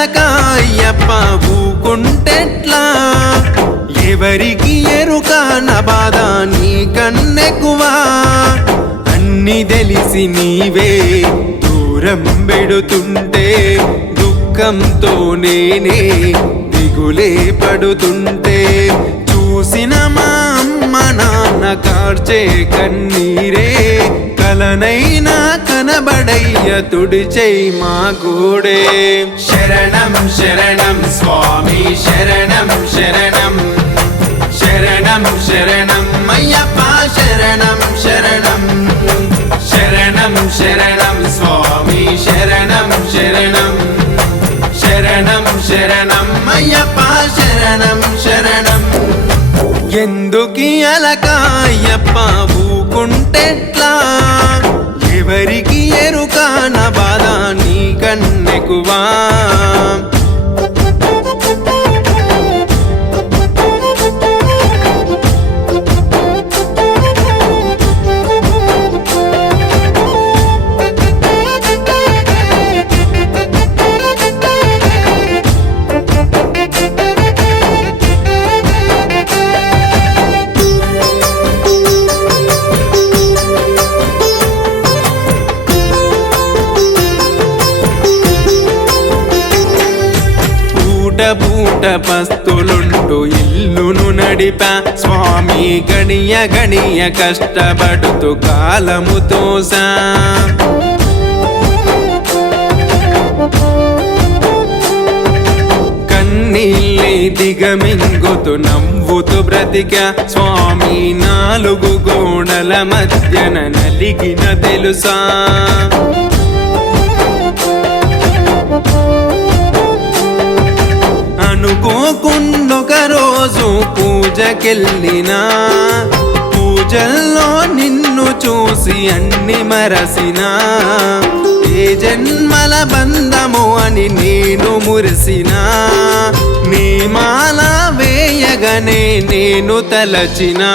అలక అయ్యప్ప ఊకుంటెట్లా ఎవరికి ఎరుక నా బాధ నీ కన్నెక్కువా అన్ని తెలిసి నీవే దూరం పెడుతుంటే దుఃఖంతో నేనే దిగులే పడుతుంటే చూసిన మా అమ్మ నాన్న కార్చే కన్నీరే కలనైనా కనబడయ్య తుడిచై మా గోడే శరణం శరణం స్వామి శరణం శరణం శరణం శరణం అయ్యప్ప శరణం శరణం శరణం శరణం స్వామి శరణం శరణం శరణం శరణం అయ్యప్ప శరణం శరణం ఎందుకీ అలక అయ్యప్ప ఊకుంటెట్లా ఎవరికి ఎరుక నా బాధ నీ కన్నెకువా బూట పస్తులుంటూ ఇల్లును నడిపా స్వామి గడియ గడియ కష్టపడుతూ కాలము తోసా కన్నీళ్ళే దిగమింగుతూ నవ్వుతూ బ్రతికా స్వామి నాలుగు గోడల మధ్యన నలిగిన తెలుసా అనుకోకుండొక రోజు పూజకెళ్ళినా పూజల్లో నిన్ను చూసి అన్ని మరసినా ఏ జన్మల బంధము అని నేను మురిసినా నీ మాల వేయగనే నేను తలచినా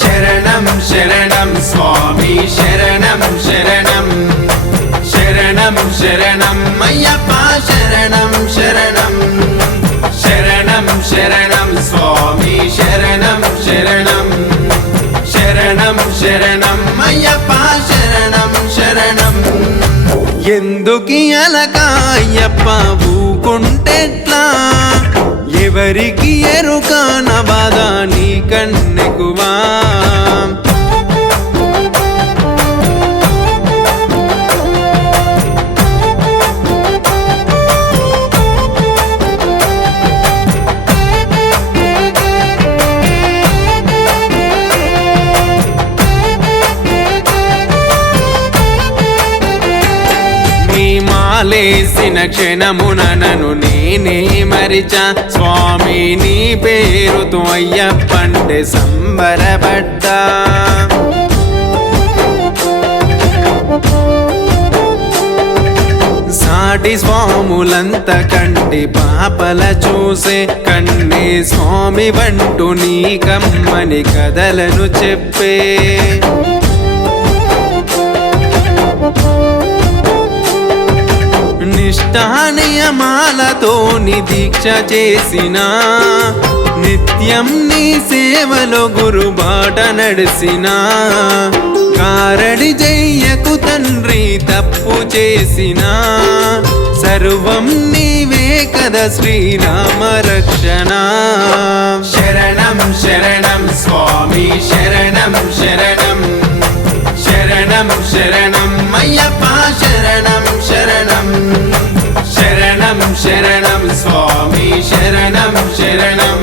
శరణం శరణం స్వామి శరణం శరణం శరణం శరణం అయ్యప్ప శరణం శరణం శరణం శరణం స్వామి శరణం శరణం శరణం శరణం అయ్యప్ప శరణం శరణం ఎందుకీ అలక అయ్యప్ప ఊకుంటెట్లా ఎవరికి ఎరుక నా బాధ నీ కన్నెకువా మాలేసిన క్షణమున నన్ను నేనే మరిచా స్వామి నీ పేరుతో అయ్యప్పంటే సంబరపడ్డా సాటి స్వాములంత కంటి పాపల చూసే కన్నే స్వామి వంటూ నీ కమ్మని కథలను చెప్పే నిష్ఠానియమాలతో దీక్ష చేసిన నిత్యం నీ సేవలో గురుబాట నడిసిన కారడి జయ్యకు తండ్రి తప్పు చేసిన సర్వం నీవే కదా శ్రీరామ రక్షణ శరణం శరణం స్వామి శరణం శరణం శరణం శరణం అయ్యప్ప శరణం శరణం శరణం శరణం స్వామి శరణం శరణం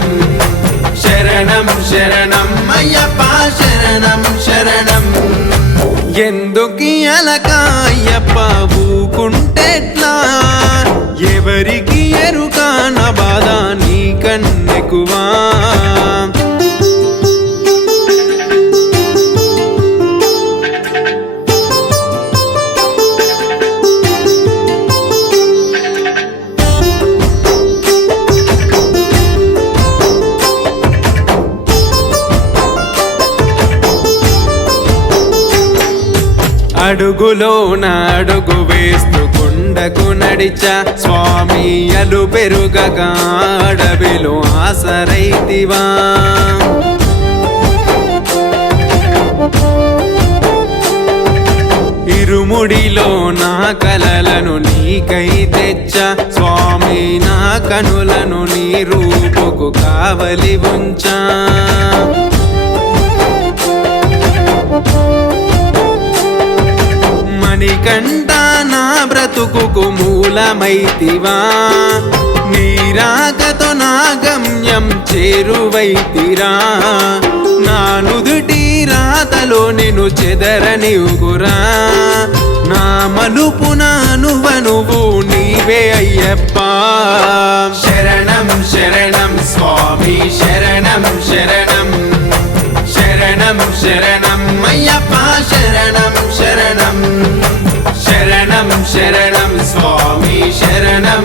శరణం శరణం అయ్యప్ప శరణం శరణం ఎందుకీ అలక అయ్యప్ప ఊకుంటెట్లా ఎవరికి ఎరుక నా బాధ నీ కన్నెకువా అడుగులోన అడుగు వేస్తూ కొండకు నడిచా స్వామి అలు పెరుగగా అడవిలో ఆసరైతివా ఇరుముడిలో నా కలలను నీకై తెచ్చా స్వామి నా కనులను నీ రూపుకు కావలి ఉంచా మణికంఠ నా బ్రతుకుకు మూలమైతివా నీరాకతో నా గమ్యం చేరువైతిరా నా నుదుటి రాతలో నిన్ను చెదరనివుగురా నా మలుపున నువ్వు నీవే అయ్యప్ప శరణం శరణం స్వామి శరణం శరణం శరణం శరణం అయ్యప్ప శరణం శరణం శరణం శరణం స్వామి శరణం